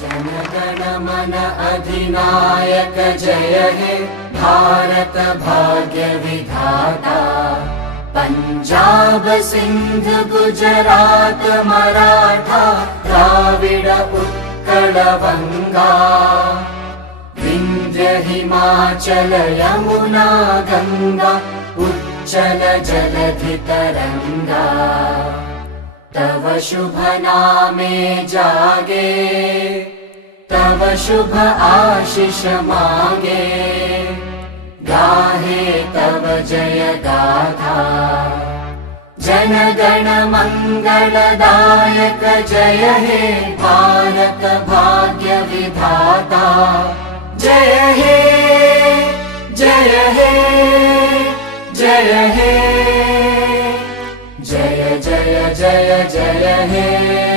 जनगण मन अधिनायक जय हे भारत भाग्य विधाता। पंजाब सिंध गुजरात मराठा द्राविड उत्कल बंगा। विंध्य हिमाचल यमुना गंगा उच्चल जलधि तरंगा। तव शुभ नामे जागे तव शुभ आशीष मांगे। गाहे तव जय गाथा जन गण मंगलदायक जय हे भारत भाग्य विधाता। जय हे जय हे जय हे जय जय जय जय हे।